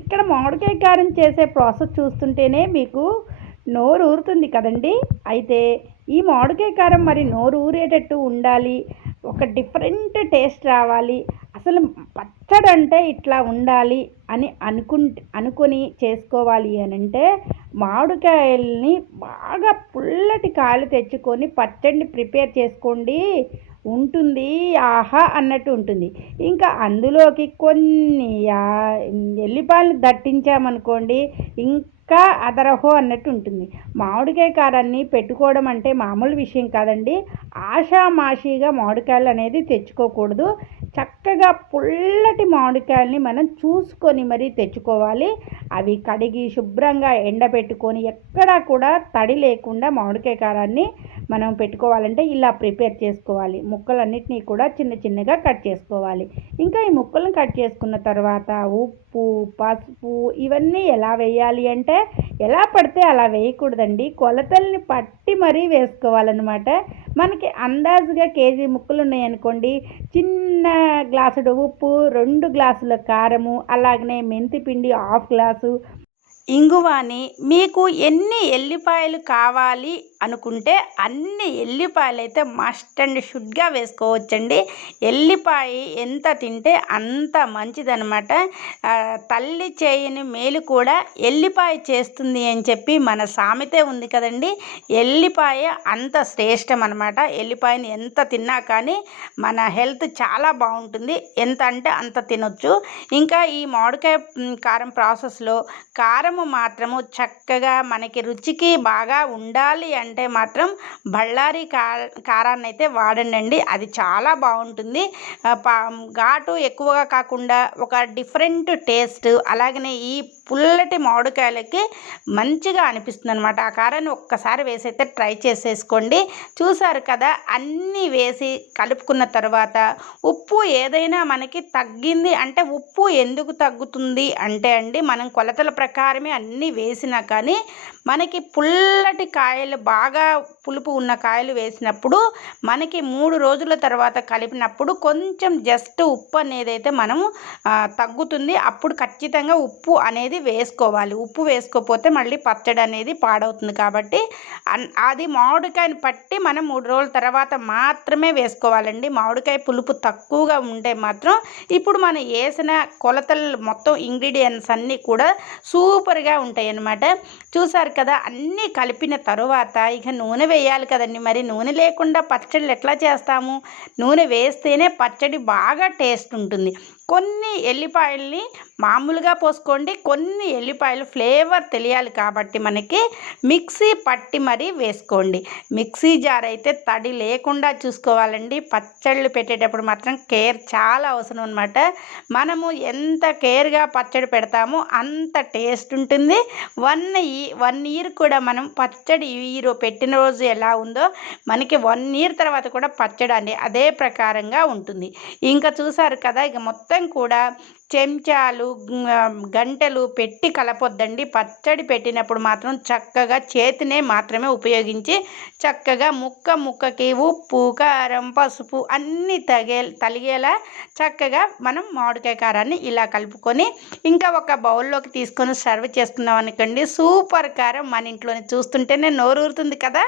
ఇక్కడ మామిడికాయ కారం చేసే ప్రాసెస్ చూస్తుంటేనే మీకు నోరు ఊరుతుంది కదండి. అయితే ఈ మామిడికాయ కారం మరి నోరు ఊరేటట్టు ఉండాలి, ఒక డిఫరెంట్ టేస్ట్ రావాలి, అసలు పచ్చడి అంటే ఇట్లా ఉండాలి అని అనుకొని చేసుకోవాలి అని అంటే మామిడికాయల్ని బాగా పుల్లటి కాయలు తెచ్చుకొని పచ్చడిని ప్రిపేర్ చేసుకోండి. ఉంటుంది ఆహా అన్నట్టు ఉంటుంది. ఇంకా అందులోకి కొన్ని ఎల్లిపాయలు దట్టించామనుకోండి ఇంకా అదరహో అన్నట్టు ఉంటుంది. మామిడికాయ కారాన్ని పెట్టుకోవడం అంటే మామూలు విషయం కాదండి. ఆషామాషీగా మామిడికాయలు అనేది తెచ్చుకోకూడదు. చక్కగా పుల్లటి మామిడికాయల్ని మనం చూసుకొని మరీ తెచ్చుకోవాలి. అవి కడిగి శుభ్రంగా ఎండబెట్టుకొని ఎక్కడా కూడా తడి లేకుండా మామిడికాయ కారాన్ని మనం పెట్టుకోవాలంటే ఇలా ప్రిపేర్ చేసుకోవాలి. ముక్కలన్నిటినీ కూడా చిన్న చిన్నగా కట్ చేసుకోవాలి. ఇంకా ఈ ముక్కలను కట్ చేసుకున్న తర్వాత ఉప్పు, పసుపు ఇవన్నీ ఎలా వేయాలి అంటే ఎలా పడితే అలా వేయకూడదండి. కొలతల్ని పట్టి మరీ వేసుకోవాలన్నమాట. మనకి అందాజుగా కేజీ ముక్కలు ఉన్నాయనుకోండి, చిన్న గ్లాసుడు ఉప్పు, 2 గ్లాసుల కారము, అలాగనే మెంతిపిండి 1/2 గ్లాసు, ఇంగువాని మీకు ఎన్ని ఎల్లిపాయలు కావాలి అనుకుంటే అన్ని ఎల్లిపాయలు అయితే మస్ట్ అండ్ షుడ్గా వేసుకోవచ్చండి. ఎల్లిపాయ ఎంత తింటే అంత మంచిదనమాట. తల్లి చేయని మేలు కూడా ఎల్లిపాయ చేస్తుంది అని చెప్పి మన సామెతే ఉంది కదండి. ఎల్లిపాయ అంత శ్రేష్టం అనమాట. ఎల్లిపాయని ఎంత తిన్నా కానీ మన హెల్త్ చాలా బాగుంటుంది. ఎంత అంటే అంత తినొచ్చు. ఇంకా ఈ మామిడికాయ కారం ప్రాసెస్లో కారము మాత్రము చక్కగా మనకి రుచికి బాగా ఉండాలి అంటే మాత్రం బళ్ళారి కారాన్ని అయితే వాడండి. అది చాలా బాగుంటుంది. ఘాటు ఎక్కువగా కాకుండా ఒక డిఫరెంట్ టేస్ట్, అలాగనే ఈ పుల్లటి మామిడికాయలకి మంచిగా అనిపిస్తుంది అనమాట. ఆ కారాన్ని ఒక్కసారి వేసి అయితే ట్రై చేసేసుకోండి. చూసారు కదా, అన్నీ వేసి కలుపుకున్న తర్వాత ఉప్పు ఏదైనా మనకి తగ్గింది అంటే ఉప్పు ఎందుకు తగ్గుతుంది అంటే అండి, మనం కొలతల ప్రకారమే అన్నీ వేసినా కానీ మనకి పుల్లటి కాయలు బాగా పులుపు ఉన్న కాయలు వేసినప్పుడు మనకి 3 రోజుల తర్వాత కలిపినప్పుడు కొంచెం జస్ట్ ఉప్పు అనేది అయితే మనము తగ్గుతుంది. అప్పుడు ఖచ్చితంగా ఉప్పు అనేది వేసుకోవాలి. ఉప్పు వేసుకోకపోతే మళ్ళీ పచ్చడి అనేది పాడవుతుంది. కాబట్టి అది మామిడికాయని పట్టి మనం 3 రోజుల తర్వాత మాత్రమే వేసుకోవాలండి. మామిడికాయ పులుపు తక్కువగా ఉంటే మాత్రం ఇప్పుడు మనం వేసిన కొలతలు మొత్తం ఇంగ్రీడియంట్స్ అన్నీ కూడా సూపర్గా ఉంటాయి అన్నమాట. చూసారు కదా, అన్నీ కలిపిన తరువాత ఇక నూనె వేయాలి కదండి. మరి నూనె లేకుండా పచ్చళ్ళు ఎట్లా చేస్తాము? నూనె వేస్తేనే పచ్చడి బాగా టేస్ట్ ఉంటుంది. కొన్ని ఎల్లిపాయల్ని మామూలుగా పోసుకోండి, కొన్ని ఎల్లిపాయలు ఫ్లేవర్ తెలియాలి కాబట్టి మనకి మిక్సీ పట్టి మరీ వేసుకోండి. మిక్సీ జార్ అయితే తడి లేకుండా చూసుకోవాలండి. పచ్చళ్ళు పెట్టేటప్పుడు మాత్రం కేర్ చాలా అవసరం అనమాట. మనము ఎంత కేర్గా పచ్చడి పెడతామో అంత టేస్ట్ ఉంటుంది. 1 ఇయర్ కూడా మనం పచ్చడి పెట్టిన రోజు ఎలా ఉందో మనకి 1 ఇయర్ తర్వాత కూడా పచ్చడి అండి అదే ప్రకారంగా ఉంటుంది. ఇంకా చూసారు కదా, ఇక మొత్తం కూడా చెంచాలు గంటెలు పెట్టి కలపొద్దండి. పచ్చడి పెట్టినప్పుడు మాత్రం చక్కగా చేతినే మాత్రమే ఉపయోగించి చక్కగా ముక్కకి ఉప్పు, కారం, పసుపు అన్నీ తలిగేలా చక్కగా మనం మామిడికాయ కారాన్ని ఇలా కలుపుకొని ఇంకా ఒక బౌల్లోకి తీసుకొని సర్వ్ చేసుకున్నాం అనుకోండి, సూపర్ కారం మన ఇంట్లోనే చూస్తుంటేనే నోరూరుతుంది కదా.